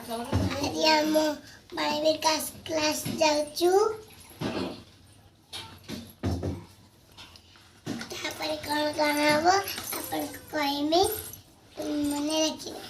ଆଜି ଆମ ବାଣୀବିର କ୍ଲାସ୍ ଯାଉଛୁ। ତାପରେ କ'ଣ ହବ ଆପଣଙ୍କୁ କହିବି, ମନେ ରଖିବେ।